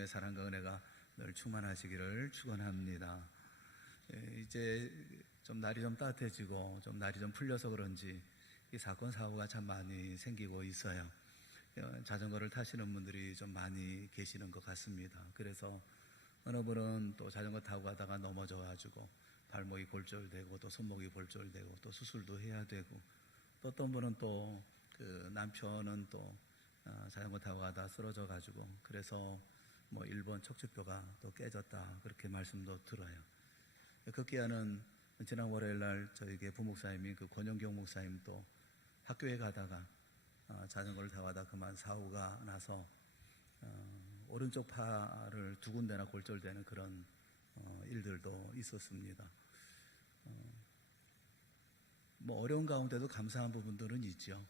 하나님의 사랑과 은혜가 늘 충만하시기를 축원합니다. 이제 좀 날이 좀 따뜻해지고 좀 날이 좀 풀려서 그런지 이 사건 사고가 참 많이 생기고 있어요. 자전거를 타시는 분들이 좀 많이 계시는 것 같습니다. 그래서 어느 분은 또 자전거 타고 가다가 넘어져가지고 발목이 골절되고 또 손목이 골절되고 또 수술도 해야 되고, 또 어떤 분은 또 그 남편은 또 자전거 타고 가다 쓰러져 가지고 그래서 뭐 1번 척추뼈가 또 깨졌다 그렇게 말씀도 들어요. 급기야는 지난 월요일 날 저에게 부목사님이 그 권영경 목사님 또 학교에 가다가 자전거를 타고 가다 그만 사고가 나서 오른쪽 팔을 2군데나 골절되는 그런 일들도 있었습니다. 뭐 어려운 가운데도 감사한 부분들은 있죠.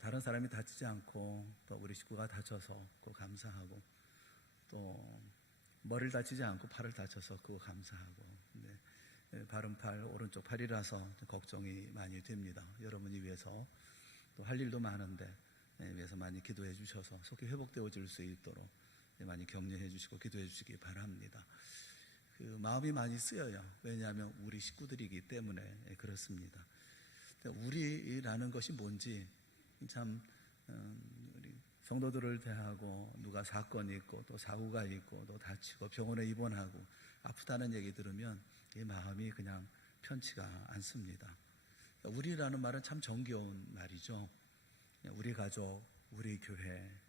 다른 사람이 다치지 않고 또 우리 식구가 다쳐서 그거 감사하고, 또 머리를 다치지 않고 팔을 다쳐서 그거 감사하고. 근데 바른 팔, 오른쪽 팔이라서 걱정이 많이 됩니다. 여러분이 위해서 또 할 일도 많은데 위해서 많이 기도해 주셔서 속히 회복되어질 수 있도록 많이 격려해 주시고 기도해 주시기 바랍니다. 그 마음이 많이 쓰여요. 왜냐하면 우리 식구들이기 때문에 그렇습니다. 우리라는 것이 뭔지 참 우리 성도들을 대하고 누가 사건이 있고 또 사고가 있고 또 다치고 병원에 입원하고 아프다는 얘기 들으면 이 마음이 그냥 편치가 않습니다. 우리라는 말은 참 정겨운 말이죠. 우리 가족, 우리 교회,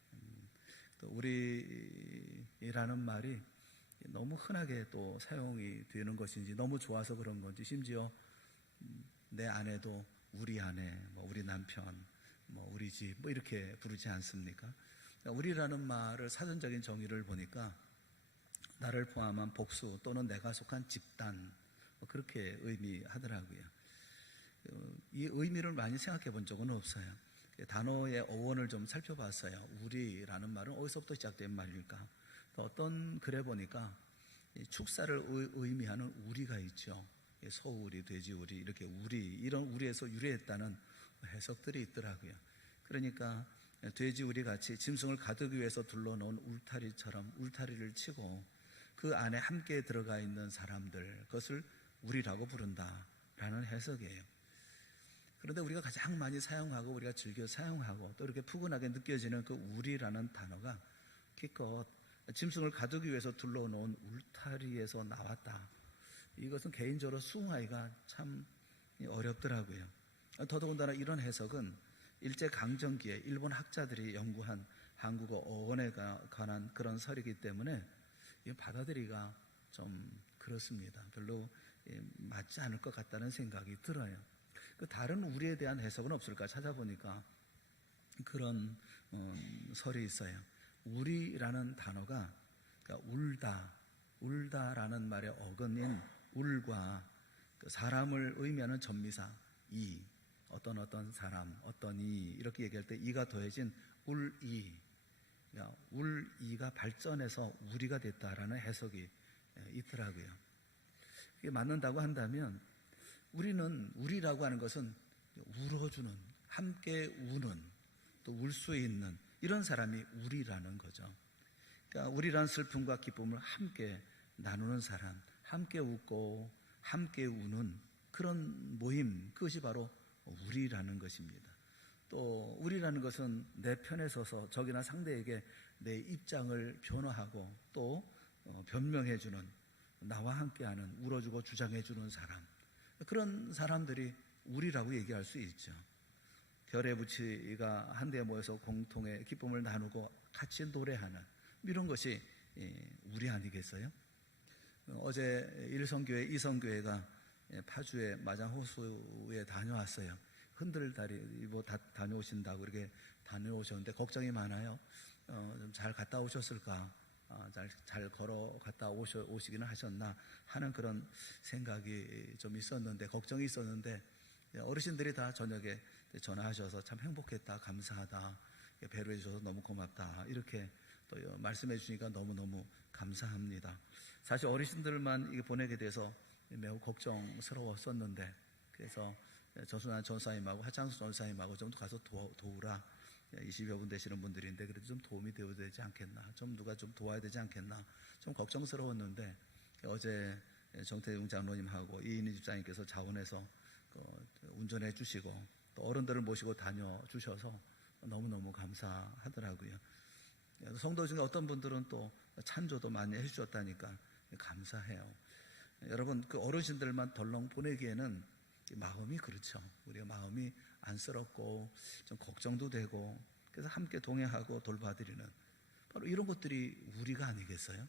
또 우리라는 말이 너무 흔하게 또 사용이 되는 것인지 너무 좋아서 그런 건지, 심지어 내 아내도 우리 아내, 뭐 우리 남편, 뭐 우리 집 뭐 이렇게 부르지 않습니까? 우리라는 말을 사전적인 정의를 보니까 나를 포함한 복수 또는 내가 속한 집단, 그렇게 의미하더라고요. 이 의미를 많이 생각해 본 적은 없어요. 단어의 어원을 좀 살펴봤어요. 우리라는 말은 어디서부터 시작된 말일까? 또 어떤 글에 보니까 축사를 의미하는 우리가 있죠. 소우리, 돼지우리, 이렇게 우리, 이런 우리에서 유래했다는 해석들이 있더라고요. 그러니까 돼지우리 같이 짐승을 가두기 위해서 둘러놓은 울타리처럼 울타리를 치고 그 안에 함께 들어가 있는 사람들, 그것을 우리라고 부른다라는 해석이에요. 그런데 우리가 가장 많이 사용하고 우리가 즐겨 사용하고 또 이렇게 푸근하게 느껴지는 그 우리라는 단어가 기껏 짐승을 가두기 위해서 둘러놓은 울타리에서 나왔다. 이것은 개인적으로 수긍하기가 참 어렵더라고요. 더더군다나 이런 해석은 일제강점기에 일본 학자들이 연구한 한국어 어원에 관한 그런 설이기 때문에 받아들이기가 좀 그렇습니다. 별로 맞지 않을 것 같다는 생각이 들어요. 그 다른 우리에 대한 해석은 없을까 찾아보니까 그런 설이 있어요. 우리라는 단어가 그러니까 울다라는 말의 어근인 울과 사람을 의미하는 전미사 이, 어떤 사람, 어떤 이, 이렇게 얘기할 때 이가 더해진 울이, 그러니까 울이가 발전해서 우리가 됐다라는 해석이 있더라고요. 그게 맞는다고 한다면 우리라고 하는 것은 울어주는, 함께 우는, 또 울 수 있는 이런 사람이 우리라는 거죠. 그러니까 우리라는 슬픔과 기쁨을 함께 나누는 사람, 함께 웃고 함께 우는 그런 모임, 그것이 바로 우리라는 것입니다. 또 우리라는 것은 내 편에 서서 적이나 상대에게 내 입장을 변화하고 또 변명해주는, 나와 함께하는, 울어주고 주장해주는 사람, 그런 사람들이 우리라고 얘기할 수 있죠. 별의 부치가 한데 모여서 공통의 기쁨을 나누고 같이 노래하는 이런 것이 우리 아니겠어요? 어제 일성교회, 이성교회가 파주의 마장호수에 다녀왔어요. 흔들다리 뭐 다녀오신다고 이렇게 다녀오셨는데 걱정이 많아요. 좀 잘 갔다 오셨을까? 잘 걸어 갔다 오시기는 하셨나 하는 그런 생각이 좀 있었는데, 걱정이 있었는데, 어르신들이 다 저녁에 전화하셔서 참 행복했다, 감사하다, 배려해 주셔서 너무 고맙다, 이렇게 또 말씀해 주시니까 너무너무 감사합니다. 사실 어르신들만 이게 보내게 돼서 매우 걱정스러웠었는데, 그래서 저순환 전사님하고 하창수 전사님하고 좀 가서 도우라 20여 분 되시는 분들인데 그래도 좀 도움이 되어야 되지 않겠나, 좀 누가 좀 도와야 되지 않겠나 좀 걱정스러웠는데, 어제 정태웅 장로님하고 이인희 집사님께서 자원해서 운전해 주시고 또 어른들을 모시고 다녀주셔서 너무너무 감사하더라고요. 성도 중에 어떤 분들은 또 찬조도 많이 해주셨다니까 감사해요. 여러분, 그 어르신들만 덜렁 보내기에는 마음이 그렇죠. 우리가 마음이 안쓰럽고 좀 걱정도 되고, 그래서 함께 동행하고 돌봐드리는 바로 이런 것들이 우리가 아니겠어요?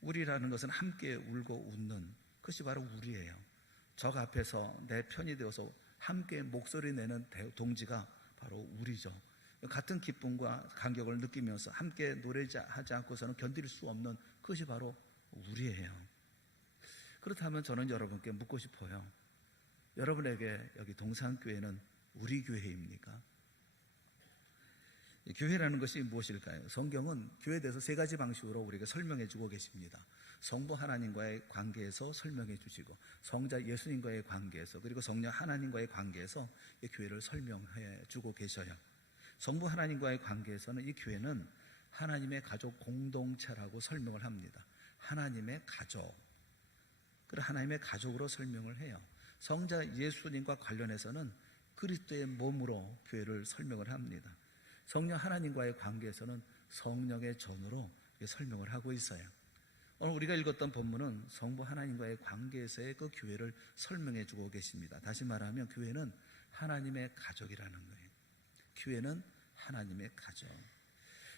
우리라는 것은 함께 울고 웃는 것이 바로 우리예요. 적 앞에서 내 편이 되어서 함께 목소리 내는 동지가 바로 우리죠. 같은 기쁨과 감격을 느끼면서 함께 노래하지 않고서는 견딜 수 없는 그것이 바로 우리예요. 그렇다면 저는 여러분께 묻고 싶어요. 여러분에게 여기 동산교회는 우리 교회입니까? 교회라는 것이 무엇일까요? 성경은 교회에 대해서 세 가지 방식으로 우리가 설명해 주고 계십니다. 성부 하나님과의 관계에서 설명해 주시고, 성자 예수님과의 관계에서, 그리고 성령 하나님과의 관계에서 이 교회를 설명해 주고 계셔요. 성부 하나님과의 관계에서는 이 교회는 하나님의 가족 공동체라고 설명을 합니다. 하나님의 가족, 그리고 하나님의 가족으로 설명을 해요. 성자 예수님과 관련해서는 그리스도의 몸으로 교회를 설명을 합니다. 성령 하나님과의 관계에서는 성령의 전으로 설명을 하고 있어요. 오늘 우리가 읽었던 본문은 성부 하나님과의 관계에서의 그 교회를 설명해 주고 계십니다. 다시 말하면 교회는 하나님의 가족이라는 거예요. 교회는 하나님의 가족.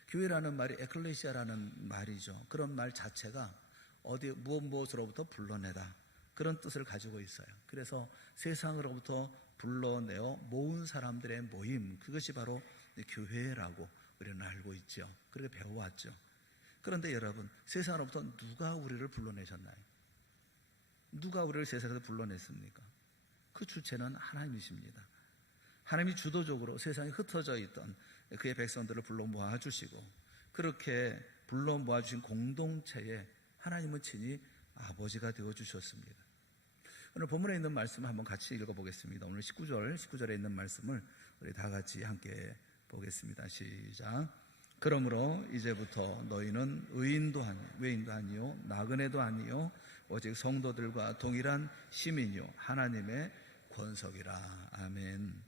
교회라는 말이 에클레시아라는 말이죠. 그런 말 자체가 어디 무엇으로부터 불러내다, 그런 뜻을 가지고 있어요. 그래서 세상으로부터 불러내어 모은 사람들의 모임, 그것이 바로 교회라고 우리는 알고 있죠. 그렇게 배워왔죠. 그런데 여러분, 세상으로부터 누가 우리를 불러내셨나요? 누가 우리를 세상에서 불러냈습니까? 그 주체는 하나님이십니다. 하나님이 주도적으로 세상에 흩어져 있던 그의 백성들을 불러 모아주시고, 그렇게 불러 모아주신 공동체에 하나님은 친히 아버지가 되어주셨습니다. 오늘 본문에 있는 말씀을 한번 같이 읽어보겠습니다. 오늘 19절에 있는 말씀을 우리 다 같이 함께 보겠습니다. 시작. 그러므로 이제부터 너희는 외인도 아니요 나그네도 아니요 오직 성도들과 동일한 시민이요 하나님의 권속이라. 아멘.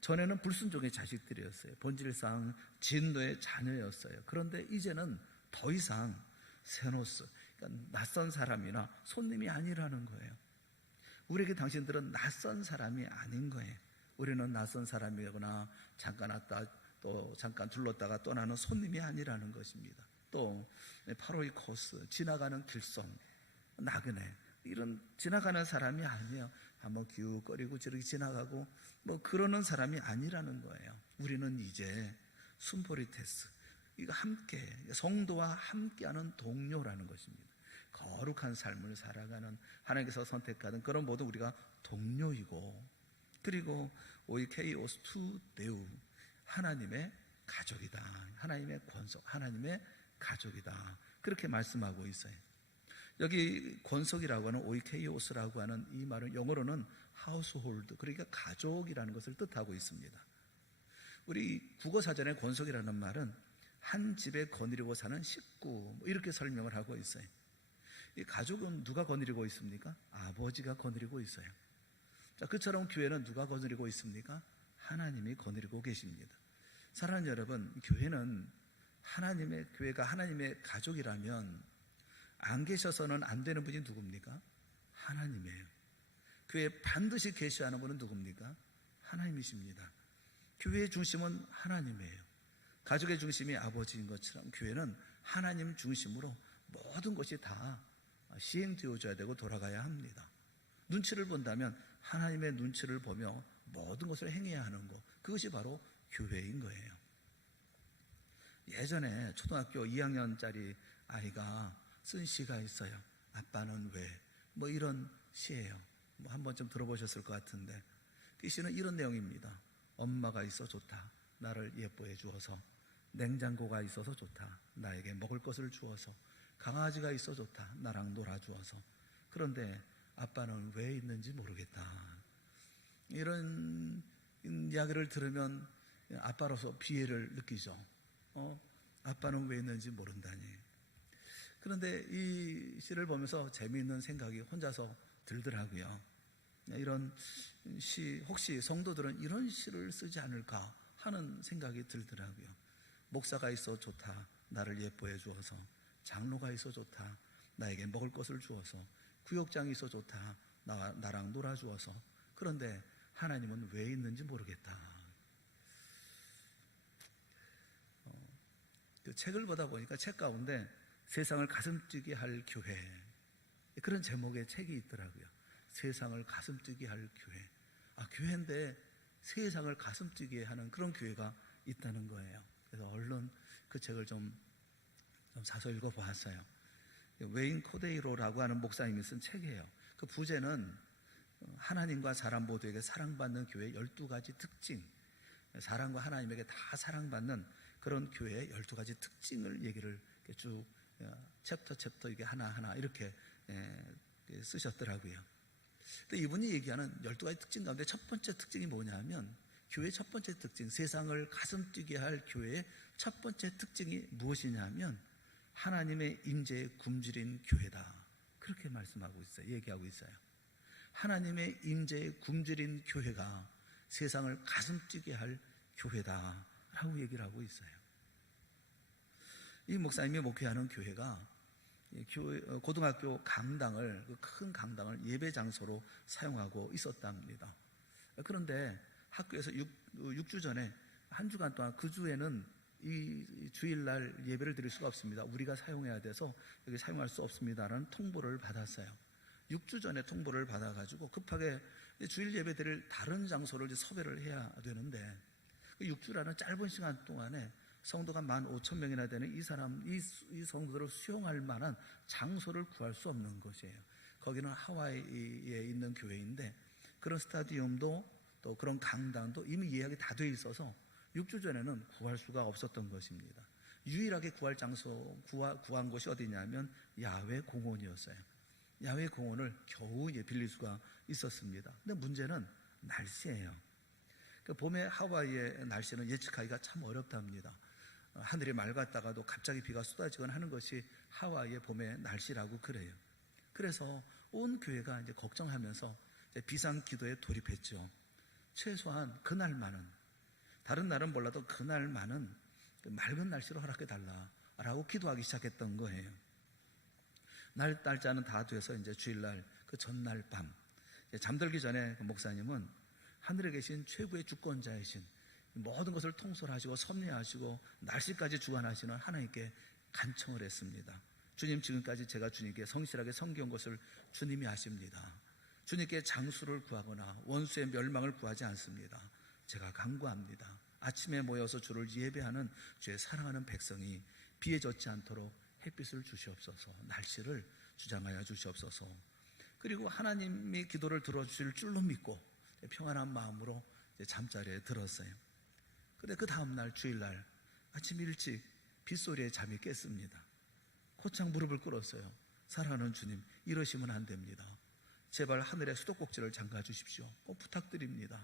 전에는 불순종의 자식들이었어요. 본질상 진노의 자녀였어요. 그런데 이제는 더 이상 세노스, 그러니까 낯선 사람이나 손님이 아니라는 거예요. 우리에게 당신들은 낯선 사람이 아닌 거예요. 우리는 낯선 사람이거나 잠깐 왔다 또 잠깐 둘렀다가 떠나는 손님이 아니라는 것입니다. 또 파로이코스, 지나가는 길손, 나그네, 이런 지나가는 사람이 아니에요. 한번 기웃거리고 저렇게 지나가고 뭐 그러는 사람이 아니라는 거예요. 우리는 이제 순포리테스, 이거 함께 성도와 함께하는 동료라는 것입니다. 거룩한 삶을 살아가는, 하나님께서 선택하는 그런 모든 우리가 동료이고, 그리고 오이케이오스 투 데우, 하나님의 가족이다. 하나님의 권속, 하나님의 가족이다. 그렇게 말씀하고 있어요. 여기 권속이라고 하는 오이케이오스라고 하는 이 말은 영어로는 하우스홀드, 그러니까 가족이라는 것을 뜻하고 있습니다. 우리 국어사전에 권속이라는 말은 한 집에 거느리고 사는 식구, 이렇게 설명을 하고 있어요. 이 가족은 누가 거느리고 있습니까? 아버지가 거느리고 있어요. 자, 그처럼 교회는 누가 거느리고 있습니까? 하나님이 거느리고 계십니다. 사랑하는 여러분, 교회는 교회가 하나님의 가족이라면 안 계셔서는 안 되는 분이 누굽니까? 하나님이에요. 교회에 반드시 계셔야 하는 분은 누굽니까? 하나님이십니다. 교회의 중심은 하나님이에요. 가족의 중심이 아버지인 것처럼 교회는 하나님 중심으로 모든 것이 다 시행되어져야 되고 돌아가야 합니다. 눈치를 본다면 하나님의 눈치를 보며 모든 것을 행해야 하는 것, 그것이 바로 교회인 거예요. 예전에 초등학교 2학년짜리 아이가 쓴 시가 있어요. 아빠는 왜? 뭐 이런 시예요. 뭐 한 번쯤 들어보셨을 것 같은데, 그 시는 이런 내용입니다. 엄마가 있어 좋다. 나를 예뻐해 주어서. 냉장고가 있어서 좋다. 나에게 먹을 것을 주어서. 강아지가 있어 좋다. 나랑 놀아주어서. 그런데 아빠는 왜 있는지 모르겠다. 이런 이야기를 들으면 아빠로서 비애를 느끼죠. 아빠는 왜 있는지 모른다니. 그런데 이 시를 보면서 재미있는 생각이 혼자서 들더라고요. 이런 시, 혹시 성도들은 이런 시를 쓰지 않을까 하는 생각이 들더라고요. 목사가 있어 좋다, 나를 예뻐해 주어서. 장로가 있어 좋다, 나에게 먹을 것을 주어서. 구역장이 있어 좋다, 나랑 놀아주어서. 그런데 하나님은 왜 있는지 모르겠다. 그 책을 보다 보니까 책 가운데 세상을 가슴뛰게 할 교회, 그런 제목의 책이 있더라고요. 세상을 가슴뛰게 할 교회. 교회인데 세상을 가슴뛰게 하는 그런 교회가 있다는 거예요. 그래서 얼른 그 책을 좀 사서 읽어보았어요. 웨인 코데이로라고 하는 목사님이 쓴 책이에요. 그 부제는 하나님과 사람 모두에게 사랑받는 교회의 12가지 특징, 사람과 하나님에게 다 사랑받는 그런 교회의 12가지 특징을 얘기를 쭉 챕터 이게 하나하나 이렇게 쓰셨더라고요. 근데 이분이 얘기하는 12가지 특징 가운데 첫 번째 특징이 뭐냐면, 교회의 첫 번째 특징, 세상을 가슴 뛰게 할 교회의 첫 번째 특징이 무엇이냐면 하나님의 임재에 굶주린 교회다. 그렇게 말씀하고 있어요. 얘기하고 있어요. 하나님의 임재에 굶주린 교회가 세상을 가슴 뛰게 할 교회다라고 얘기를 하고 있어요. 이 목사님이 목회하는 교회가 고등학교 강당을, 그 큰 강당을 예배 장소로 사용하고 있었답니다. 그런데 학교에서 6주 전에 한 주간 동안 그 주에는 이 주일날 예배를 드릴 수가 없습니다. 우리가 사용해야 돼서 여기 사용할 수 없습니다라는 통보를 받았어요. 6주 전에 통보를 받아가지고 급하게 주일 예배 드릴 다른 장소를 이제 섭외를 해야 되는데, 6주라는 짧은 시간 동안에 성도가 15,000명이나 되는 이 성도들을 수용할 만한 장소를 구할 수 없는 것이에요. 거기는 하와이에 있는 교회인데 그런 스타디움도 또 그런 강당도 이미 예약이 다 돼 있어서 6주 전에는 구할 수가 없었던 것입니다. 유일하게 구할 장소, 구한 곳이 어디냐면 야외 공원이었어요. 야외 공원을 겨우 빌릴 수가 있었습니다. 근데 문제는 날씨예요. 봄에 하와이의 날씨는 예측하기가 참 어렵답니다. 하늘이 맑았다가도 갑자기 비가 쏟아지거나 하는 것이 하와이의 봄의 날씨라고 그래요. 그래서 온 교회가 이제 걱정하면서 이제 비상 기도에 돌입했죠. 최소한 그날만은, 다른 날은 몰라도 그날만은 맑은 날씨로 허락해 달라라고 기도하기 시작했던 거예요. 날짜는 다 돼서 이제 주일날 그 전날 밤, 잠들기 전에 그 목사님은 하늘에 계신 최고의 주권자이신, 모든 것을 통솔하시고 섭리하시고 날씨까지 주관하시는 하나님께 간청을 했습니다. 주님, 지금까지 제가 주님께 성실하게 섬겨온 것을 주님이 아십니다. 주님께 장수를 구하거나 원수의 멸망을 구하지 않습니다. 제가 간구합니다. 아침에 모여서 주를 예배하는 주의 사랑하는 백성이 비에 젖지 않도록 햇빛을 주시옵소서, 날씨를 주장하여 주시옵소서. 그리고 하나님이 기도를 들어주실 줄로 믿고 평안한 마음으로 잠자리에 들었어요. 근데 그 다음날 주일날 아침 일찍 빗소리에 잠이 깼습니다. 곧장 무릎을 꿇었어요. 사랑하는 주님, 이러시면 안 됩니다. 제발 하늘의 수도꼭지를 잠가 주십시오. 부탁드립니다.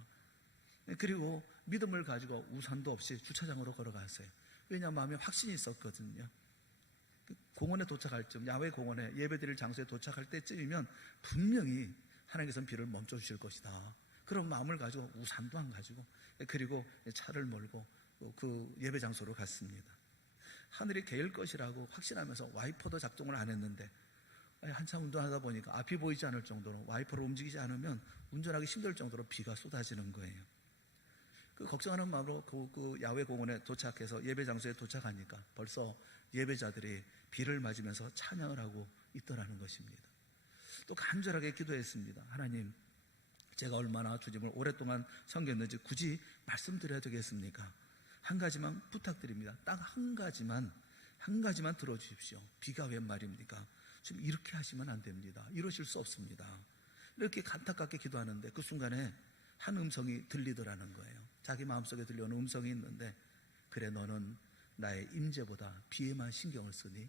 그리고 믿음을 가지고 우산도 없이 주차장으로 걸어갔어요. 왜냐하면 마음에 확신이 있었거든요. 공원에 도착할 쯤, 야외 공원에 예배드릴 장소에 도착할 때쯤이면 분명히 하나님께서는 비를 멈춰주실 것이다. 그런 마음을 가지고 우산도 안 가지고, 그리고 차를 몰고 그 예배 장소로 갔습니다. 하늘이 개일 것이라고 확신하면서 와이퍼도 작동을 안 했는데 한참 운전하다 보니까 앞이 보이지 않을 정도로, 와이퍼를 움직이지 않으면 운전하기 힘들 정도로 비가 쏟아지는 거예요. 그 걱정하는 마음으로 그 야외 공원에 도착해서 예배 장소에 도착하니까 벌써 예배자들이 비를 맞으면서 찬양을 하고 있더라는 것입니다. 또 간절하게 기도했습니다. 하나님, 제가 얼마나 주님을 오랫동안 섬겼는지 굳이 말씀드려야 되겠습니까? 한 가지만 부탁드립니다. 딱 한 가지만 들어주십시오. 비가 웬 말입니까? 지금 이렇게 하시면 안 됩니다. 이러실 수 없습니다. 이렇게 안타깝게 기도하는데 그 순간에 한 음성이 들리더라는 거예요. 자기 마음속에 들려오는 음성이 있는데, 그래, 너는 나의 임재보다 비에만 신경을 쓰니?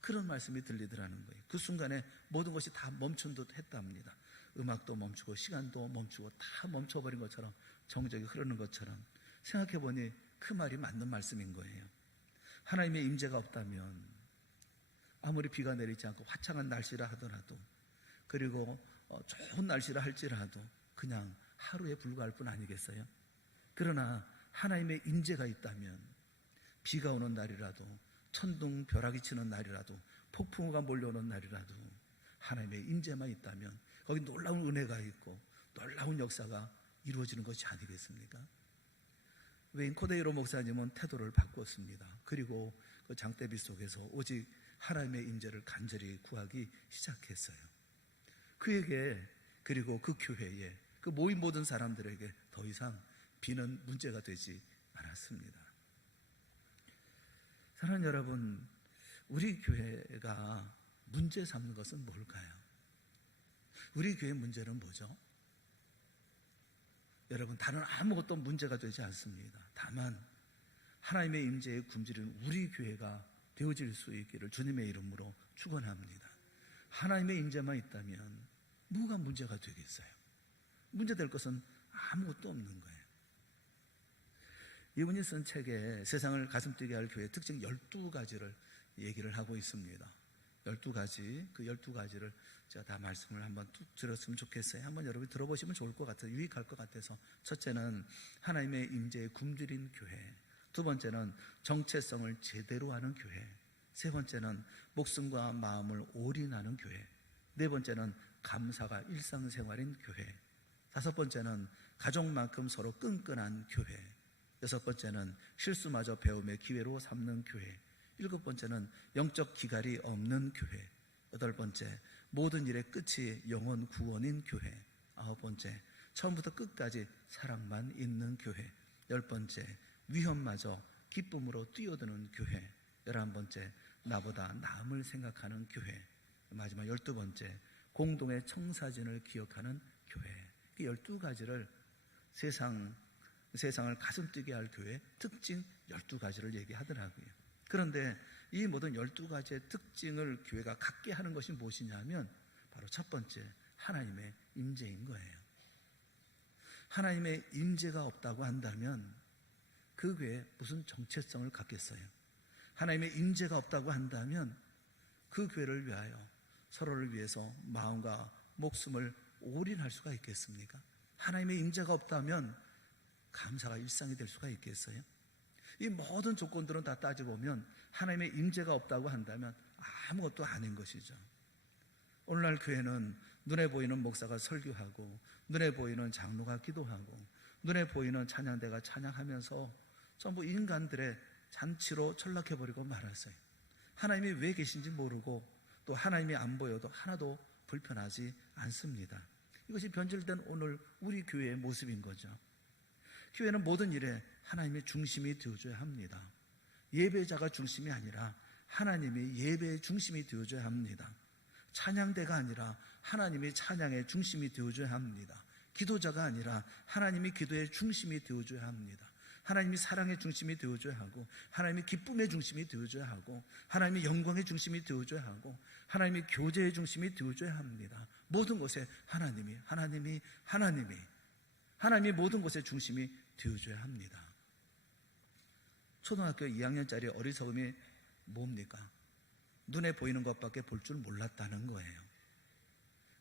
그런 말씀이 들리더라는 거예요. 그 순간에 모든 것이 다 멈춘 듯 했답니다. 음악도 멈추고 시간도 멈추고 다 멈춰버린 것처럼, 정적이 흐르는 것처럼 생각해보니 그 말이 맞는 말씀인 거예요. 하나님의 임재가 없다면 아무리 비가 내리지 않고 화창한 날씨라 하더라도, 그리고 좋은 날씨라 할지라도 그냥 하루에 불과할 뿐 아니겠어요? 그러나 하나님의 임재가 있다면 비가 오는 날이라도, 천둥 벼락이 치는 날이라도, 폭풍우가 몰려오는 날이라도 하나님의 임재만 있다면 거기 놀라운 은혜가 있고 놀라운 역사가 이루어지는 것이 아니겠습니까? 웨인 코데이로 목사님은 태도를 바꿨습니다. 그리고 그 장대비 속에서 오직 하나님의 임재를 간절히 구하기 시작했어요. 그에게, 그리고 그 교회에, 그 모인 모든 사람들에게 더 이상 비는 문제가 되지 않았습니다. 사랑하는 여러분, 우리 교회가 문제 삼는 것은 뭘까요? 우리 교회의 문제는 뭐죠? 여러분, 다른 아무것도 문제가 되지 않습니다. 다만 하나님의 임재에 굶주린 우리 교회가 되어질 수 있기를 주님의 이름으로 축원합니다. 하나님의 임재만 있다면 뭐가 문제가 되겠어요? 문제될 것은 아무것도 없는 거예요. 이분이 쓴 책에 세상을 가슴뛰게 할 교회의 특징 12가지를 얘기를 하고 있습니다. 12가지, 그 12가지를 제가 다 말씀을 한번 툭 드렸으면 좋겠어요. 한번 여러분이 들어보시면 좋을 것 같아요. 유익할 것 같아서. 첫째는 하나님의 임재에 굶주린 교회. 두 번째는 정체성을 제대로 하는 교회. 세 번째는 목숨과 마음을 올인하는 교회. 네 번째는 감사가 일상생활인 교회. 다섯 번째는 가족만큼 서로 끈끈한 교회. 여섯 번째는 실수마저 배움의 기회로 삼는 교회. 일곱 번째는 영적 기갈이 없는 교회. 여덟 번째, 모든 일의 끝이 영혼 구원인 교회. 아홉 번째, 처음부터 끝까지 사랑만 있는 교회. 열 번째, 위험마저 기쁨으로 뛰어드는 교회. 11번째, 나보다 남을 생각하는 교회. 마지막 12번째, 공동의 청사진을 기억하는 교회. 이 12가지를 세상을 가슴뛰게 할 교회의 특징 12가지를 얘기하더라고요. 그런데 이 모든 12가지의 특징을 교회가 갖게 하는 것이 무엇이냐면 바로 첫 번째, 하나님의 임재인 거예요. 하나님의 임재가 없다고 한다면 그 교회에 무슨 정체성을 갖겠어요? 하나님의 임재가 없다고 한다면 그 교회를 위하여, 서로를 위해서 마음과 목숨을 올인할 수가 있겠습니까? 하나님의 임재가 없다면 감사가 일상이 될 수가 있겠어요? 이 모든 조건들은 다 따져보면 하나님의 임재가 없다고 한다면 아무것도 아닌 것이죠. 오늘날 교회는 눈에 보이는 목사가 설교하고, 눈에 보이는 장로가 기도하고, 눈에 보이는 찬양대가 찬양하면서 전부 인간들의 잔치로 전락해버리고 말았어요. 하나님이 왜 계신지 모르고, 또 하나님이 안 보여도 하나도 불편하지 않습니다. 이것이 변질된 오늘 우리 교회의 모습인 거죠. 교회는 모든 일에 하나님의 중심이 되어줘야 합니다. 예배자가 중심이 아니라 하나님이 예배의 중심이 되어줘야 합니다. 찬양대가 아니라 하나님이 찬양의 중심이 되어줘야 합니다. 기도자가 아니라 하나님이 기도의 중심이 되어줘야 합니다. 하나님이 사랑의 중심이 되어줘야 하고, 하나님이 기쁨의 중심이 되어줘야 하고, 하나님이 영광의 중심이 되어줘야 하고, 하나님이 교제의 중심이 되어줘야 합니다. 모든 것에 하나님이 모든 것의 중심이 되어줘야 합니다. 초등학교 2학년짜리 어리석음이 뭡니까? 눈에 보이는 것밖에 볼 줄 몰랐다는 거예요.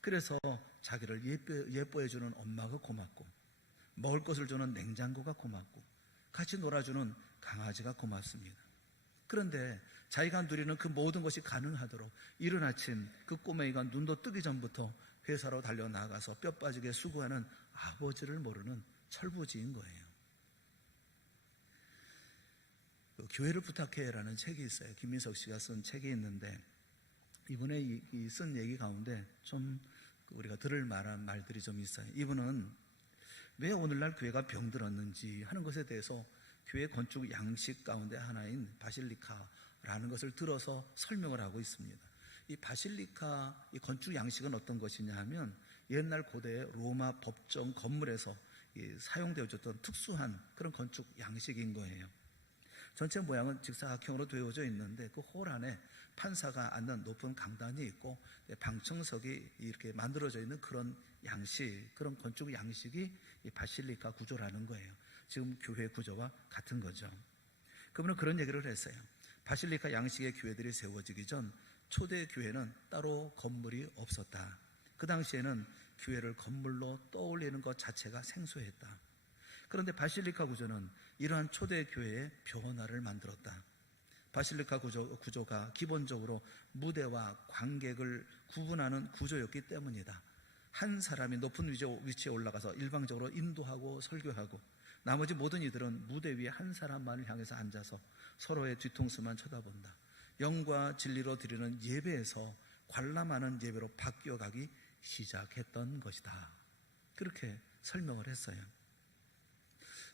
그래서 자기를 예뻐해주는 엄마가 고맙고, 먹을 것을 주는 냉장고가 고맙고, 같이 놀아주는 강아지가 고맙습니다. 그런데 자기가 누리는 그 모든 것이 가능하도록 이른 아침 그 꼬맹이가 눈도 뜨기 전부터 회사로 달려나가서 뼈 빠지게 수고하는 아버지를 모르는 철부지인 거예요. 교회를 부탁해라는 책이 있어요. 김민석 씨가 쓴 책이 있는데, 이분의 쓴 얘기 가운데 좀 우리가 들을 만한 말들이 좀 있어요. 이분은 왜 오늘날 교회가 병들었는지 하는 것에 대해서 교회 건축 양식 가운데 하나인 바실리카라는 것을 들어서 설명을 하고 있습니다. 이 바실리카, 이 건축 양식은 어떤 것이냐 하면 옛날 고대 로마 법정 건물에서 사용되어졌던 특수한 그런 건축 양식인 거예요. 전체 모양은 직사각형으로 되어져 있는데 그 홀 안에 판사가 앉는 높은 강단이 있고 방청석이 이렇게 만들어져 있는 그런 양식, 그런 건축 양식이 이 바실리카 구조라는 거예요. 지금 교회 구조와 같은 거죠. 그분은 그런 얘기를 했어요. 바실리카 양식의 교회들이 세워지기 전 초대 교회는 따로 건물이 없었다. 그 당시에는 교회를 건물로 떠올리는 것 자체가 생소했다. 그런데 바실리카 구조는 이러한 초대 교회의 변화를 만들었다. 바실리카 구조가 기본적으로 무대와 관객을 구분하는 구조였기 때문이다. 한 사람이 높은 위치에 올라가서 일방적으로 인도하고 설교하고 나머지 모든 이들은 무대 위에 한 사람만을 향해서 앉아서 서로의 뒤통수만 쳐다본다. 영과 진리로 드리는 예배에서 관람하는 예배로 바뀌어가기 시작했던 것이다. 그렇게 설명을 했어요.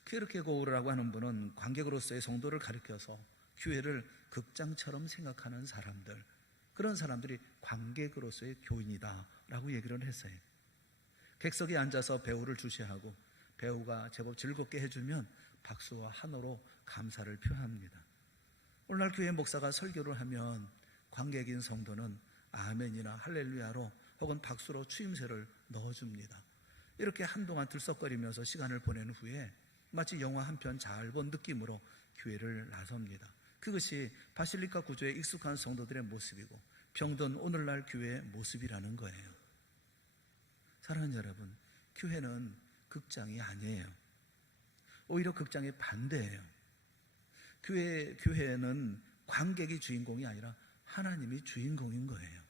키르케고르라고 하는 분은 관객으로서의 성도를 가리켜서 교회를 극장처럼 생각하는 사람들, 그런 사람들이 관객으로서의 교인이다 라고 얘기를 했어요. 객석에 앉아서 배우를 주시하고 배우가 제법 즐겁게 해주면 박수와 환호로 감사를 표합니다. 오늘날 교회 목사가 설교를 하면 관객인 성도는 아멘이나 할렐루야로 혹은 박수로 추임새를 넣어줍니다. 이렇게 한동안 들썩거리면서 시간을 보낸 후에 마치 영화 한 편 잘 본 느낌으로 교회를 나섭니다. 그것이 바실리카 구조에 익숙한 성도들의 모습이고 병든 오늘날 교회의 모습이라는 거예요. 사랑하는 여러분, 교회는 극장이 아니에요. 오히려 극장의 반대예요. 교회는 관객이 주인공이 아니라 하나님이 주인공인 거예요.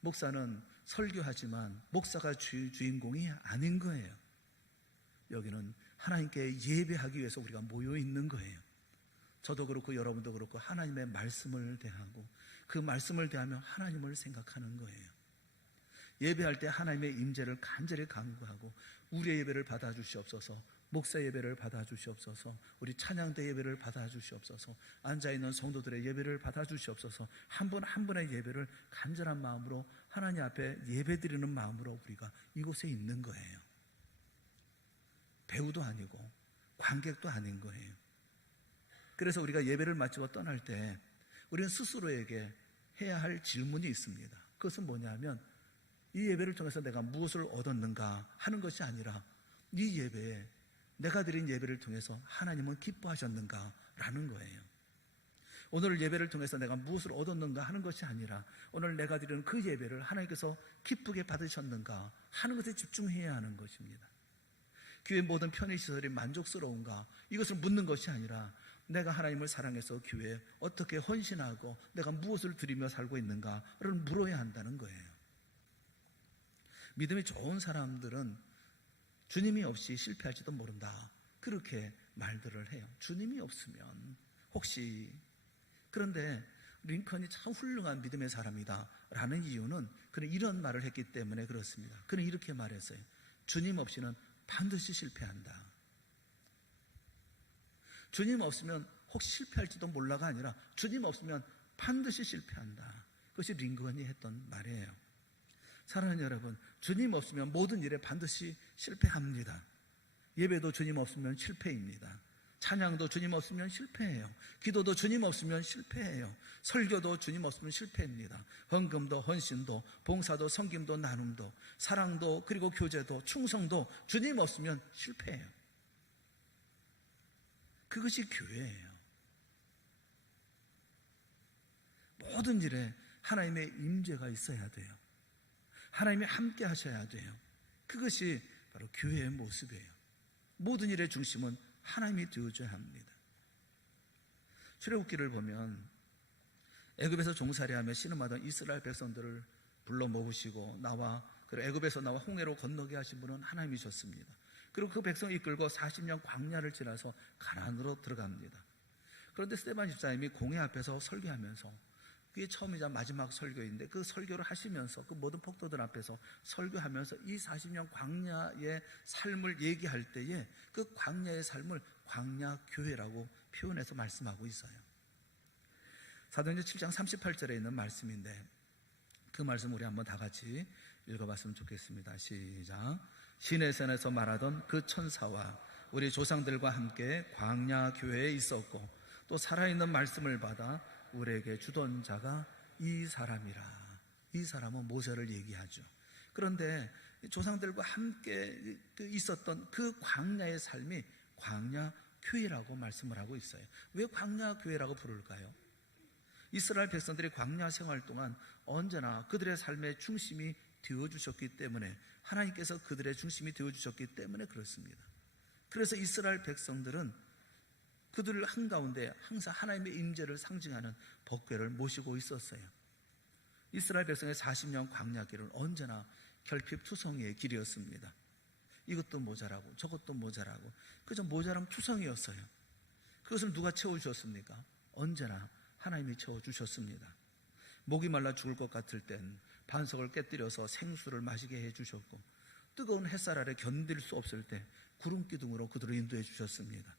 목사는 설교하지만 목사가 주인공이 아닌 거예요. 여기는 하나님께 예배하기 위해서 우리가 모여 있는 거예요. 저도 그렇고 여러분도 그렇고 하나님의 말씀을 대하고 그 말씀을 대하며 하나님을 생각하는 거예요. 예배할 때 하나님의 임재를 간절히 간구하고 우리의 예배를 받아주시옵소서, 목사 예배를 받아주시옵소서, 우리 찬양대 예배를 받아주시옵소서, 앉아있는 성도들의 예배를 받아주시옵소서, 한 분 한 분의 예배를 간절한 마음으로 하나님 앞에 예배드리는 마음으로 우리가 이곳에 있는 거예요. 배우도 아니고 관객도 아닌 거예요. 그래서 우리가 예배를 마치고 떠날 때 우리는 스스로에게 해야 할 질문이 있습니다. 그것은 뭐냐면 이 예배를 통해서 내가 무엇을 얻었는가 하는 것이 아니라 이 예배에 내가 드린 예배를 통해서 하나님은 기뻐하셨는가 라는 거예요. 오늘 예배를 통해서 내가 무엇을 얻었는가 하는 것이 아니라 오늘 내가 드리는 그 예배를 하나님께서 기쁘게 받으셨는가 하는 것에 집중해야 하는 것입니다. 교회 모든 편의시설이 만족스러운가 이것을 묻는 것이 아니라 내가 하나님을 사랑해서 교회에 어떻게 헌신하고 내가 무엇을 드리며 살고 있는가를 물어야 한다는 거예요. 믿음이 좋은 사람들은 주님이 없이 실패할지도 모른다, 그렇게 말들을 해요. 주님이 없으면 혹시. 그런데 링컨이 참 훌륭한 믿음의 사람이다 라는 이유는 그는 이런 말을 했기 때문에 그렇습니다. 그는 이렇게 말했어요. 주님 없이는 반드시 실패한다. 주님 없으면 혹시 실패할지도 몰라가 아니라 주님 없으면 반드시 실패한다. 그것이 링컨이 했던 말이에요. 사랑하는 여러분, 주님 없으면 모든 일에 반드시 실패합니다. 예배도 주님 없으면 실패입니다. 찬양도 주님 없으면 실패해요. 기도도 주님 없으면 실패해요. 설교도 주님 없으면 실패입니다. 헌금도 헌신도 봉사도 섬김도 나눔도 사랑도 그리고 교제도 충성도 주님 없으면 실패해요. 그것이 교회예요. 모든 일에 하나님의 임재가 있어야 돼요. 하나님이 함께 하셔야 돼요. 그것이 바로 교회의 모습이에요. 모든 일의 중심은 하나님이 되어줘야 합니다. 출애굽기를 보면 애굽에서 종살이하며 신음하던 이스라엘 백성들을 불러 모으시고 그리고 애굽에서 나와 홍해로 건너게 하신 분은 하나님이셨습니다. 그리고 그 백성을 이끌고 40년 광야를 지나서 가나안으로 들어갑니다. 그런데 스데반 집사님이 공회 앞에서 설교하면서 그게 처음이자 마지막 설교인데 그 설교를 하시면서 그 모든 폭도들 앞에서 설교하면서 이 40년 광야의 삶을 얘기할 때에 그 광야의 삶을 광야교회라고 표현해서 말씀하고 있어요. 사도행전 7장 38절에 있는 말씀인데 그 말씀 우리 한번 다 같이 읽어봤으면 좋겠습니다. 시작. 시내산에서 말하던 그 천사와 우리 조상들과 함께 광야교회에 있었고 또 살아있는 말씀을 받아 우리에게 주던 자가 이 사람이라. 이 사람은 모세를 얘기하죠. 그런데 조상들과 함께 있었던 그 광야의 삶이 광야 교회라고 말씀을 하고 있어요. 왜 광야 교회라고 부를까요? 이스라엘 백성들이 광야 생활 동안 언제나 그들의 삶의 중심이 되어주셨기 때문에, 하나님께서 그들의 중심이 되어주셨기 때문에 그렇습니다. 그래서 이스라엘 백성들은 그들 한가운데 항상 하나님의 임재를 상징하는 법궤를 모시고 있었어요. 이스라엘 백성의 40년 광야길은 언제나 결핍투성이의 길이었습니다. 이것도 모자라고 저것도 모자라고 그저 모자람투성이었어요. 그것을 누가 채워주셨습니까? 언제나 하나님이 채워주셨습니다. 목이 말라 죽을 것 같을 땐 반석을 깨뜨려서 생수를 마시게 해주셨고, 뜨거운 햇살 아래 견딜 수 없을 때 구름기둥으로 그들을 인도해 주셨습니다.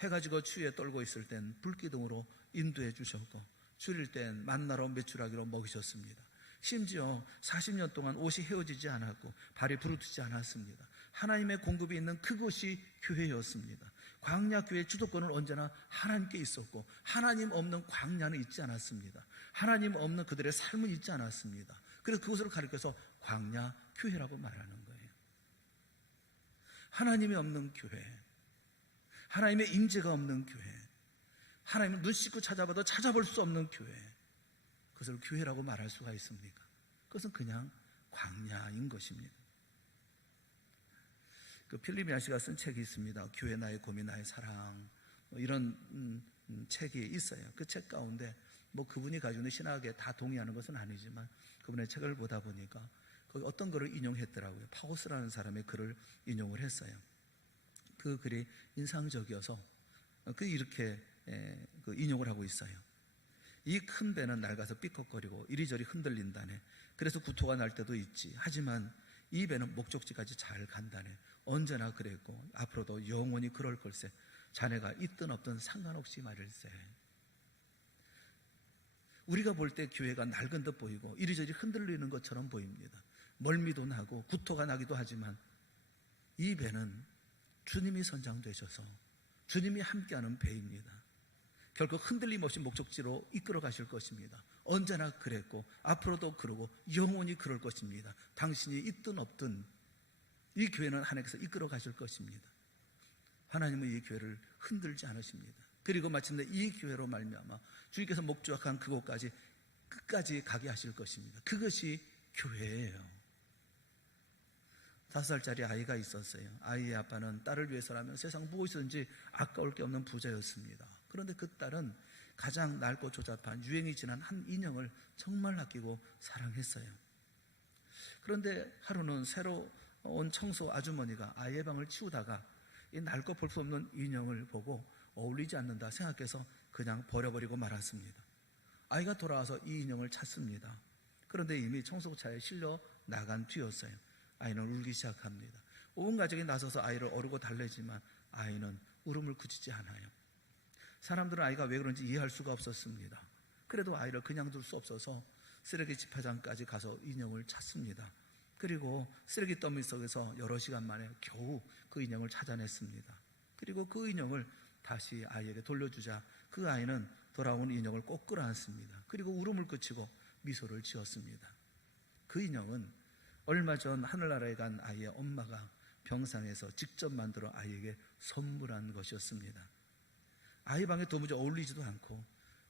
해가 지고 추위에 떨고 있을 땐 불기둥으로 인도해 주셨고, 줄일 땐 만나로 메추라기로 먹이셨습니다. 심지어 40년 동안 옷이 헤어지지 않았고 발이 부르트지 않았습니다. 하나님의 공급이 있는 그곳이 교회였습니다. 광야 교회의 주도권은 언제나 하나님께 있었고, 하나님 없는 광야는 있지 않았습니다. 하나님 없는 그들의 삶은 있지 않았습니다. 그래서 그것을 가리켜서 광야 교회라고 말하는 거예요. 하나님이 없는 교회, 하나님의 임재가 없는 교회, 하나님은 눈 씻고 찾아봐도 찾아볼 수 없는 교회, 그것을 교회라고 말할 수가 있습니까? 그것은 그냥 광야인 것입니다. 그 필립 야시가 쓴 책이 있습니다. 교회 나의 고민 나의 사랑, 이런 책이 있어요. 그 책 가운데 그분이 가지고 있는 신학에 다 동의하는 것은 아니지만, 그분의 책을 보다 보니까 거기 어떤 글을 인용했더라고요. 파우스라는 사람의 글을 인용을 했어요. 그 글이 인상적이어서 이렇게 인용을 하고 있어요. 이 큰 배는 낡아서 삐걱거리고 이리저리 흔들린다네. 그래서 구토가 날 때도 있지. 하지만 이 배는 목적지까지 잘 간다네. 언제나 그랬고 앞으로도 영원히 그럴 걸세. 자네가 있든 없든 상관없이 말일세. 우리가 볼 때 교회가 낡은 듯 보이고 이리저리 흔들리는 것처럼 보입니다. 멀미도 나고 구토가 나기도 하지만 이 배는 주님이 선장되셔서 주님이 함께하는 배입니다. 결국 흔들림 없이 목적지로 이끌어 가실 것입니다. 언제나 그랬고 앞으로도 그러고 영원히 그럴 것입니다. 당신이 있든 없든 이 교회는 하나님께서 이끌어 가실 것입니다. 하나님은 이 교회를 흔들지 않으십니다. 그리고 마침내 이 교회로 말미암아 주님께서 목적한 그곳까지 끝까지 가게 하실 것입니다. 그것이 교회예요. 5살짜리 아이가 있었어요. 아이의 아빠는 딸을 위해서라면 세상 무엇이든지 아까울 게 없는 부자였습니다. 그런데 그 딸은 가장 낡고 조잡한 유행이 지난 한 인형을 정말 아끼고 사랑했어요. 그런데 하루는 새로 온 청소 아주머니가 아이의 방을 치우다가 이 낡고 볼품없는 인형을 보고 어울리지 않는다 생각해서 그냥 버려버리고 말았습니다. 아이가 돌아와서 이 인형을 찾습니다. 그런데 이미 청소차에 실려 나간 뒤였어요. 아이는 울기 시작합니다. 온 가족이 나서서 아이를 어르고 달래지만 아이는 울음을 그치지 않아요. 사람들은 아이가 왜 그런지 이해할 수가 없었습니다. 그래도 아이를 그냥 둘 수 없어서 쓰레기 집화장까지 가서 인형을 찾습니다. 그리고 쓰레기 더미 속에서 여러 시간 만에 겨우 그 인형을 찾아냈습니다. 그리고 그 인형을 다시 아이에게 돌려주자 그 아이는 돌아온 인형을 꼭 끌어안습니다. 그리고 울음을 그치고 미소를 지었습니다. 그 인형은 얼마 전 하늘나라에 간 아이의 엄마가 병상에서 직접 만들어 아이에게 선물한 것이었습니다. 아이 방에 도무지 어울리지도 않고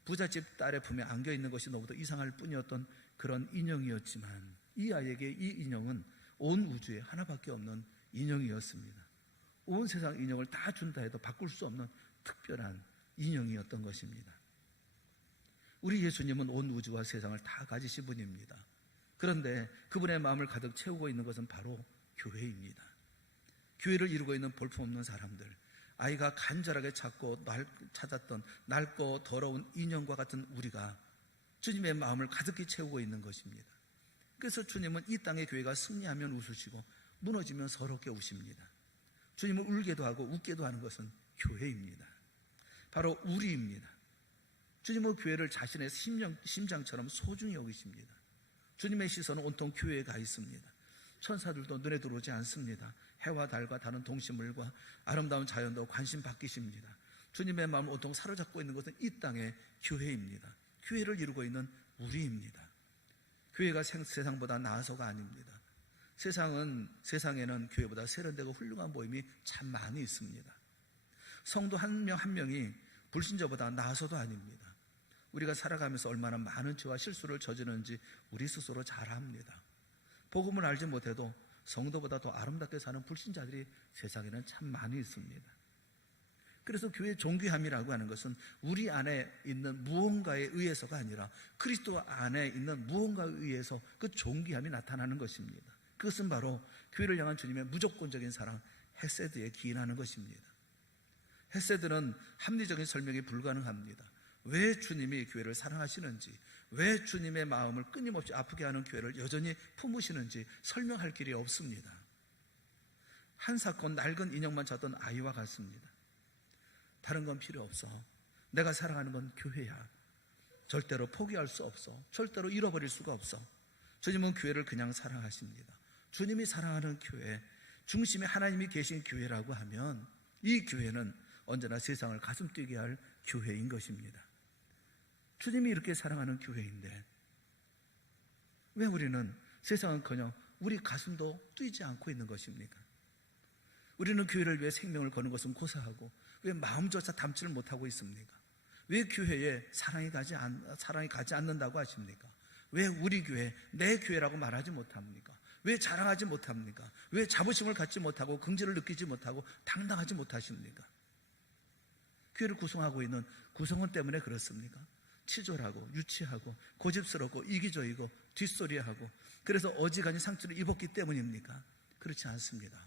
부잣집 딸의 품에 안겨있는 것이 너무도 이상할 뿐이었던 그런 인형이었지만 이 아이에게 이 인형은 온 우주에 하나밖에 없는 인형이었습니다. 온 세상 인형을 다 준다 해도 바꿀 수 없는 특별한 인형이었던 것입니다. 우리 예수님은 온 우주와 세상을 다 가지신 분입니다. 그런데 그분의 마음을 가득 채우고 있는 것은 바로 교회입니다. 교회를 이루고 있는 볼품없는 사람들, 아이가 간절하게 찾았던 낡고 더러운 인형과 같은 우리가 주님의 마음을 가득히 채우고 있는 것입니다. 그래서 주님은 이 땅의 교회가 승리하면 웃으시고 무너지면 서럽게 우십니다. 주님은 울게도 하고 웃게도 하는 것은 교회입니다. 바로 우리입니다. 주님은 교회를 자신의 심장처럼 소중히 여기십니다. 주님의 시선은 온통 교회에 가 있습니다. 천사들도 눈에 들어오지 않습니다. 해와 달과 다른 동식물과 아름다운 자연도 관심 바뀌십니다. 주님의 마음을 온통 사로잡고 있는 것은 이 땅의 교회입니다. 교회를 이루고 있는 우리입니다. 교회가 세상보다 나아서가 아닙니다. 세상에는 교회보다 세련되고 훌륭한 모임이 참 많이 있습니다. 성도 한 명 한 명이 불신자보다 나아서도 아닙니다. 우리가 살아가면서 얼마나 많은 죄와 실수를 저지르는지 우리 스스로 잘 압니다. 복음을 알지 못해도 성도보다 더 아름답게 사는 불신자들이 세상에는 참 많이 있습니다. 그래서 교회의 존귀함이라고 하는 것은 우리 안에 있는 무언가에 의해서가 아니라 그리스도 안에 있는 무언가에 의해서 그 존귀함이 나타나는 것입니다. 그것은 바로 교회를 향한 주님의 무조건적인 사랑, 헤세드에 기인하는 것입니다. 헤세드는 합리적인 설명이 불가능합니다. 왜 주님이 교회를 사랑하시는지, 왜 주님의 마음을 끊임없이 아프게 하는 교회를 여전히 품으시는지 설명할 길이 없습니다. 한사건 낡은 인형만 찾던 아이와 같습니다. 다른 건 필요 없어. 내가 사랑하는 건 교회야. 절대로 포기할 수 없어. 절대로 잃어버릴 수가 없어. 주님은 교회를 그냥 사랑하십니다. 주님이 사랑하는 교회, 중심에 하나님이 계신 교회라고 하면 이 교회는 언제나 세상을 가슴 뛰게 할 교회인 것입니다. 주님이 이렇게 사랑하는 교회인데 왜 우리는 세상은커녕 우리 가슴도 뛰지 않고 있는 것입니까? 우리는 교회를 위해 생명을 거는 것은 고사하고 왜 마음조차 담지를 못하고 있습니까? 왜 교회에 사랑이 가지 않는다고 하십니까? 왜 우리 교회, 내 교회라고 말하지 못합니까? 왜 자랑하지 못합니까? 왜 자부심을 갖지 못하고 긍지를 느끼지 못하고 당당하지 못하십니까? 교회를 구성하고 있는 구성원 때문에 그렇습니까? 치졸하고 유치하고 고집스럽고 이기적이고 뒷소리하고 그래서 어지간히 상처를 입었기 때문입니까? 그렇지 않습니다.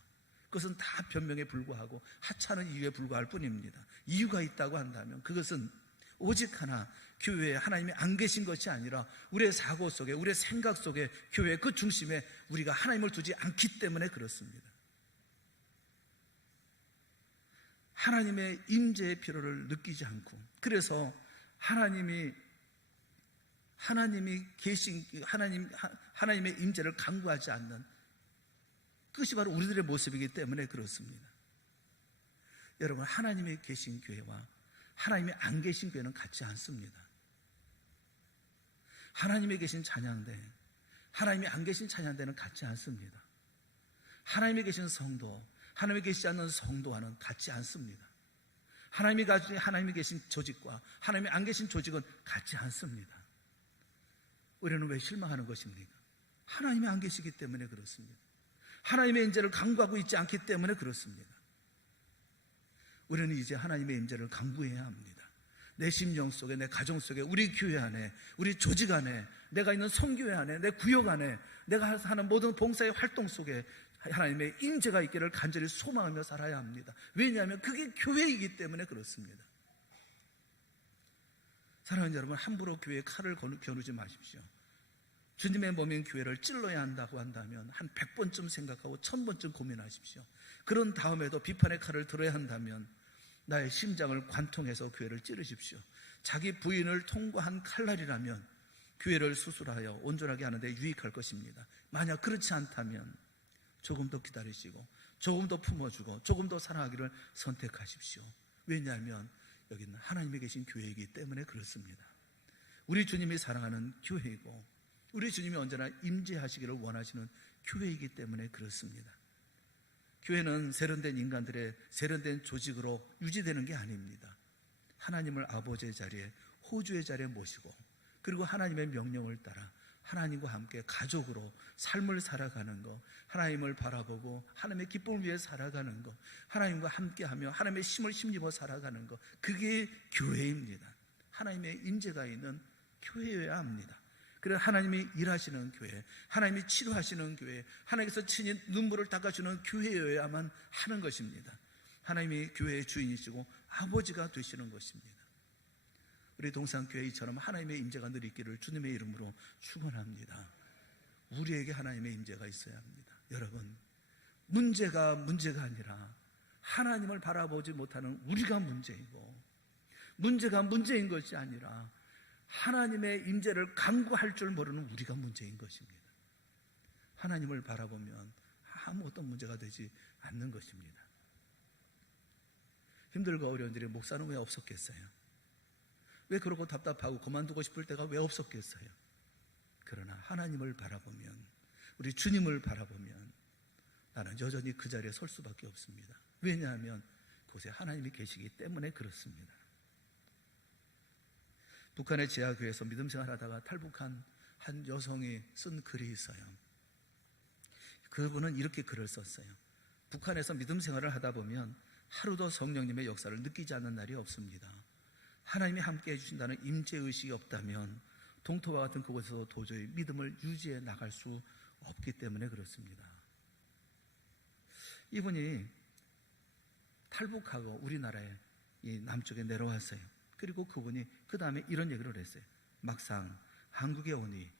그것은 다 변명에 불과하고 하찮은 이유에 불과할 뿐입니다. 이유가 있다고 한다면 그것은 오직 하나, 교회에 하나님이 안 계신 것이 아니라 우리의 사고 속에, 우리의 생각 속에, 교회의 그 중심에 우리가 하나님을 두지 않기 때문에 그렇습니다. 하나님의 임재의 필요를 느끼지 않고, 그래서 하나님의 임재를 간구하지 않는 그것이 바로 우리들의 모습이기 때문에 그렇습니다. 여러분, 하나님이 계신 교회와 하나님이 안 계신 교회는 같지 않습니다. 하나님이 계신 찬양대, 하나님이 안 계신 찬양대는 같지 않습니다. 하나님이 계신 성도, 하나님이 계시지 않는 성도와는 같지 않습니다. 하나님이 계신 조직과 하나님이 안 계신 조직은 같지 않습니다. 우리는 왜 실망하는 것입니까? 하나님이 안 계시기 때문에 그렇습니다. 하나님의 임재를 간구하고 있지 않기 때문에 그렇습니다. 우리는 이제 하나님의 임재를 간구해야 합니다. 내 심령 속에, 내 가정 속에, 우리 교회 안에, 우리 조직 안에, 내가 있는 선교회 안에, 내 구역 안에, 내가 하는 모든 봉사의 활동 속에 하나님의 임재가 있기를 간절히 소망하며 살아야 합니다. 왜냐하면 그게 교회이기 때문에 그렇습니다. 사랑하는 여러분, 함부로 교회에 칼을 겨누지 마십시오. 주님의 몸인 교회를 찔러야 한다고 한다면 한 100번쯤 생각하고 1000번쯤 고민하십시오. 그런 다음에도 비판의 칼을 들어야 한다면 나의 심장을 관통해서 교회를 찌르십시오. 자기 부인을 통과한 칼날이라면 교회를 수술하여 온전하게 하는 데 유익할 것입니다. 만약 그렇지 않다면 조금 더 기다리시고 조금 더 품어주고 조금 더 사랑하기를 선택하십시오. 왜냐하면 여기는 하나님이 계신 교회이기 때문에 그렇습니다. 우리 주님이 사랑하는 교회이고 우리 주님이 언제나 임재하시기를 원하시는 교회이기 때문에 그렇습니다. 교회는 세련된 인간들의 세련된 조직으로 유지되는 게 아닙니다. 하나님을 아버지의 자리에, 호주의 자리에 모시고 그리고 하나님의 명령을 따라 하나님과 함께 가족으로 삶을 살아가는 것, 하나님을 바라보고 하나님의 기쁨을 위해 살아가는 것, 하나님과 함께하며 하나님의 힘을 힘입어 살아가는 것, 그게 교회입니다. 하나님의 임재가 있는 교회여야 합니다. 그래서 하나님이 일하시는 교회, 하나님이 치료하시는 교회, 하나님께서 친히 눈물을 닦아주는 교회여야만 하는 것입니다. 하나님이 교회의 주인이시고 아버지가 되시는 것입니다. 우리 동산교회처럼 하나님의 임재가 늘 있기를 주님의 이름으로 축원합니다. 우리에게 하나님의 임재가 있어야 합니다. 여러분, 문제가 아니라 하나님을 바라보지 못하는 우리가 문제이고, 문제가 문제인 것이 아니라 하나님의 임재를 간구할 줄 모르는 우리가 문제인 것입니다. 하나님을 바라보면 아무 어떤 문제가 되지 않는 것입니다. 힘들고 어려운 일에 목사는 왜 없었겠어요? 왜 그러고 답답하고 그만두고 싶을 때가 왜 없었겠어요? 그러나 하나님을 바라보면, 우리 주님을 바라보면 나는 여전히 그 자리에 설 수밖에 없습니다. 왜냐하면 보세요. 하나님이 계시기 때문에 그렇습니다. 북한의 지하교회에서 믿음 생활하다가 탈북한 한 여성이 쓴 글이 있어요. 그분은 이렇게 글을 썼어요. 북한에서 믿음 생활을 하다 보면 하루도 성령님의 역사를 느끼지 않는 날이 없습니다. 하나님이 함께해 주신다는 임재의식이 없다면 동토와 같은 그곳에서 도저히 믿음을 유지해 나갈 수 없기 때문에 그렇습니다. 이분이 탈북하고 우리나라에 이 남쪽에 내려왔어요. 그리고 그분이 그 다음에 이런 얘기를 했어요. 막상 한국에 오니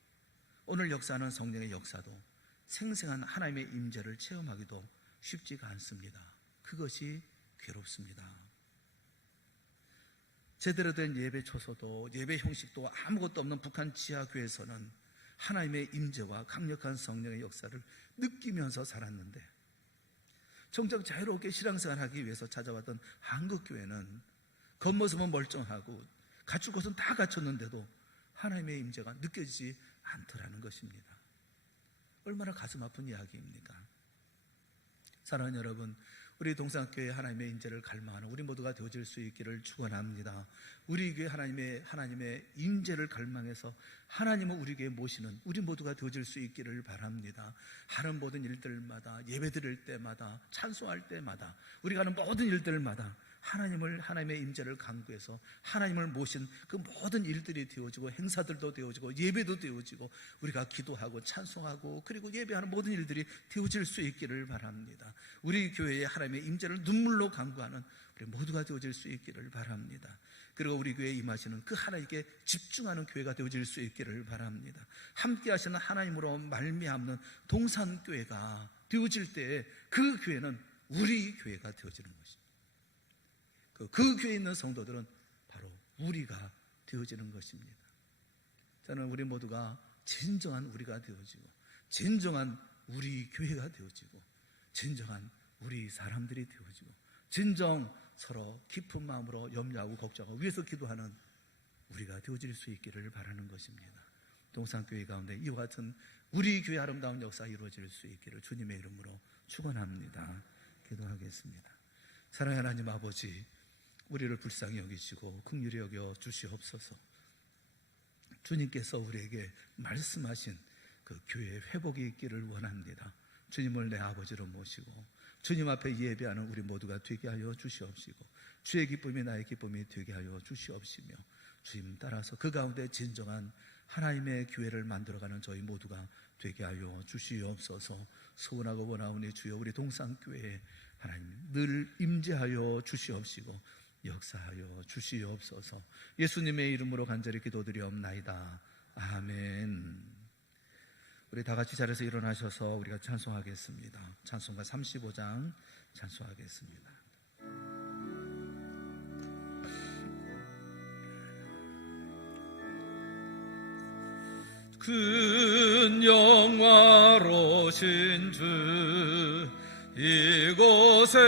오늘 역사하는 성령의 역사도 생생한 하나님의 임재를 체험하기도 쉽지가 않습니다. 그것이 괴롭습니다. 제대로 된 예배 초소도 예배 형식도 아무것도 없는 북한 지하교회에서는 하나님의 임재와 강력한 성령의 역사를 느끼면서 살았는데, 정작 자유롭게 신앙생활하기 위해서 찾아왔던 한국교회는 겉모습은 멀쩡하고 갖출 것은 다 갖췄는데도 하나님의 임재가 느껴지지 않더라는 것입니다. 얼마나 가슴 아픈 이야기입니까? 사랑하는 여러분, 우리 동산교회 하나님의 임재를 갈망하는 우리 모두가 되어질 수 있기를 축원합니다. 우리 교회 하나님의 임재를 갈망해서 하나님을 우리 교회에 모시는 우리 모두가 되어질 수 있기를 바랍니다. 하는 모든 일들마다, 예배 드릴 때마다, 찬송할 때마다, 우리가 하는 모든 일들마다 하나님의 임재를 강구해서 하나님을 모신 그 모든 일들이 되어지고, 행사들도 되어지고, 예배도 되어지고, 우리가 기도하고 찬송하고 그리고 예배하는 모든 일들이 되어질 수 있기를 바랍니다. 우리 교회의 하나님의 임재를 눈물로 강구하는 우리 모두가 되어질 수 있기를 바랍니다. 그리고 우리 교회에 임하시는 그 하나님께 집중하는 교회가 되어질 수 있기를 바랍니다. 함께 하시는 하나님으로 말미암는 동산교회가 되어질 때 그 교회는 우리 교회가 되어지는 것입니다. 그 교회에 있는 성도들은 바로 우리가 되어지는 것입니다. 저는 우리 모두가 진정한 우리가 되어지고, 진정한 우리 교회가 되어지고, 진정한 우리 사람들이 되어지고, 진정 서로 깊은 마음으로 염려하고 걱정하고 위해서 기도하는 우리가 되어질 수 있기를 바라는 것입니다. 동산교회 가운데 이와 같은 우리 교회 아름다운 역사 이루어질 수 있기를 주님의 이름으로 축원합니다. 기도하겠습니다. 사랑하는 하나님 아버지, 우리를 불쌍히 여기시고 긍휼히 여겨 주시옵소서. 주님께서 우리에게 말씀하신 그 교회의 회복이 있기를 원합니다. 주님을 내 아버지로 모시고 주님 앞에 예배하는 우리 모두가 되게 하여 주시옵시고, 주의 기쁨이 나의 기쁨이 되게 하여 주시옵시며, 주님 따라서 그 가운데 진정한 하나님의 교회를 만들어가는 저희 모두가 되게 하여 주시옵소서. 소원하고 원하오니 주여 우리 동산교회에 하나님 늘 임재하여 주시옵시고 역사하여 주시옵소서. 예수님의 이름으로 간절히 기도드리옵나이다. 아멘. 우리 다 같이 자리에서 일어나셔서 우리가 찬송하겠습니다. 찬송가 35장 찬송하겠습니다. 큰 영화로신 주 이곳에